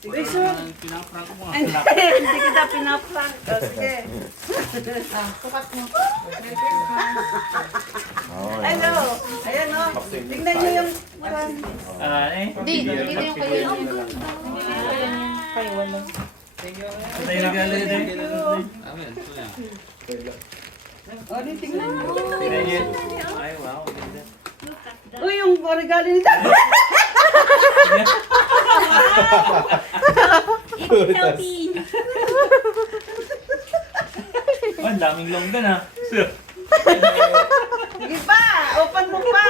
Sige, sir. Pinaprank mo. Hindi kita pinaprank. O, sige. Sukat mo. Hello. Ayan o. Tingnan niyo yung... Hindi yung kaya yun. Kayo wala. Tayo regalo din. Amen. O, di tingnan niyo. Tingnan niyo. Ay, wow. Ganda. Uy, yung regalo ni Dad. Oh, ang daming longgan ha. Sige pa. Open mo pa.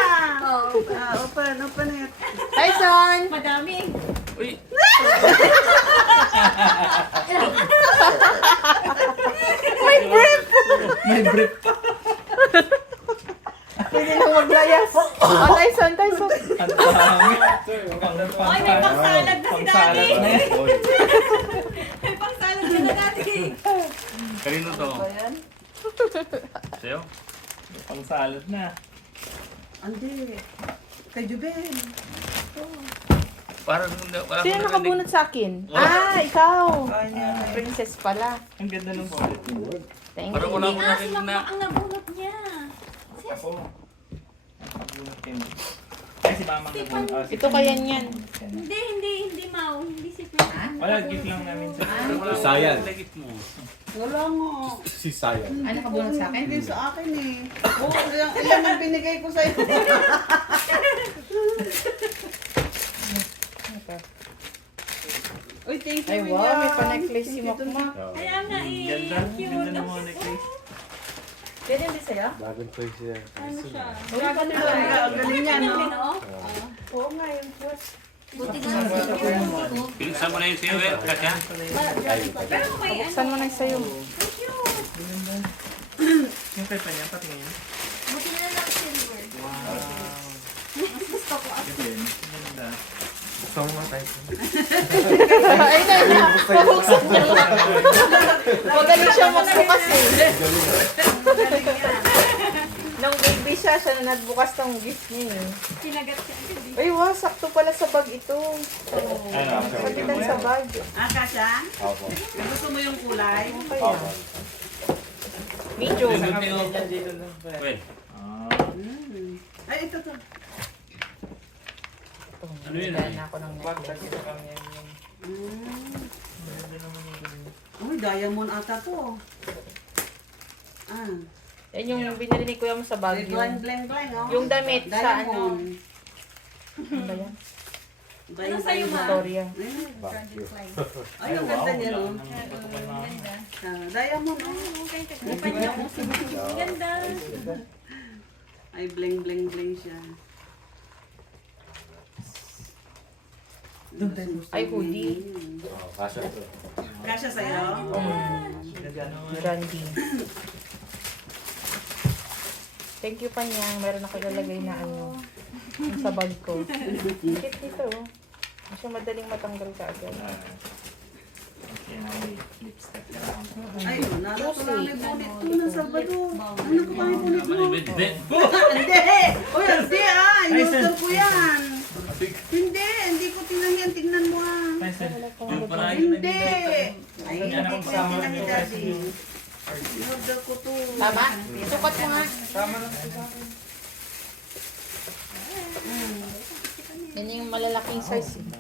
Open it. Hi, son! Madami. Uy. May brief! May brief pa. Pwede nang maglayas. Oh, Tyson, Tyson. Ang dami. Ay, may pangsalad na si Pangsalad Daddy. na yan. May pangsalad na na Daddy. Kanino to? Ayan. Sa'yo? Pangsalad na. Andi. Kay Juben. Parang wala Sino nakabunot sa akin? Ah, ikaw. Ayan. Princess pala. Ang ganda ng quality. Thank Parang you. wala ko Ah, narinig sila na. ang nabunot niya. Ako. Nakabunot din. Ay, si mama Si nabunot. Ah, si- Ito kaya niyan. Hindi, Mau. Hindi si Pwede. Wala, gift lang namin sa... Wala ko Sayan. narinig gift mo. Wala nga. Si Sayan. Ano nakabunot sa akin? Hindi sa akin eh. Oo, ilan ang binigay ko sa'yo. Uy, thank you, Ay, wow, William. may pa-necklace si Makmak. Kaya nga eh. Ganda. Cute. Ganda ng mga necklace. Pwede din sa'yo? Bagong toy siya. Ano siya? Dragon Ang galing niya, no? Oo nga, yung cute. Buti nga. Pinagsan mo na yung siya, Katya? Pero may ano. Buksan mo na sa'yo. Yung kay pa niya, patingin. Buti na lang silver. Wow. Mas gusto ko. Ganda. Gusto mo tayo. Ay, na. Pabuksan niya lang. Magaling siya magbukas eh. Nung baby siya na nagbukas ng gift niya eh. Pinagat siya. Ay, wow, sakto pala sa bag ito. Ano? Sakitan sa bag. Ah, Kasha? Opo. Gusto mo yung kulay? Okay ah. Medyo. Well. Ay, ito to. Ano yun? Dala ako ng necklace. Uy, diamond ata to. Ah, Yan yung binili ni Kuya mo sa bag. bling, bling, bling, oh. Yung damit sa ano. Diamond. Ano ba yan? Bling, Ano sa'yo, bling, Ma? Victoria. bling. Project Fly. Ay, ang ganda niya, no? Ganda. Ah, diamond, oh. Okay, taglipan niyo. Ganda. Ay, bling, bling, bling siya. Ay, hoodie. Kasha to. Kasha sa'yo? Brandy. Thank you pa niya. Meron ako ilalagay na ano. Yung sa bag ko. Cute dito. Hindi siya madaling matanggal ka agad. Lipstick na lang. Ay, nalakulami bunit ko ng Salvador. Ano ko pang bunit mo? Hindi. Hindi! Uy, hindi ah! Inuster ko yan! Hindi ko tinan yan. Tignan mo ah. Yung pala yun. Hindi! Ay, hindi Yan ko ang yan kasama tinan ni ng Daddy. Inuster ko to. Tama? Sukat mo nga. Yan yung malalaking size. Eh.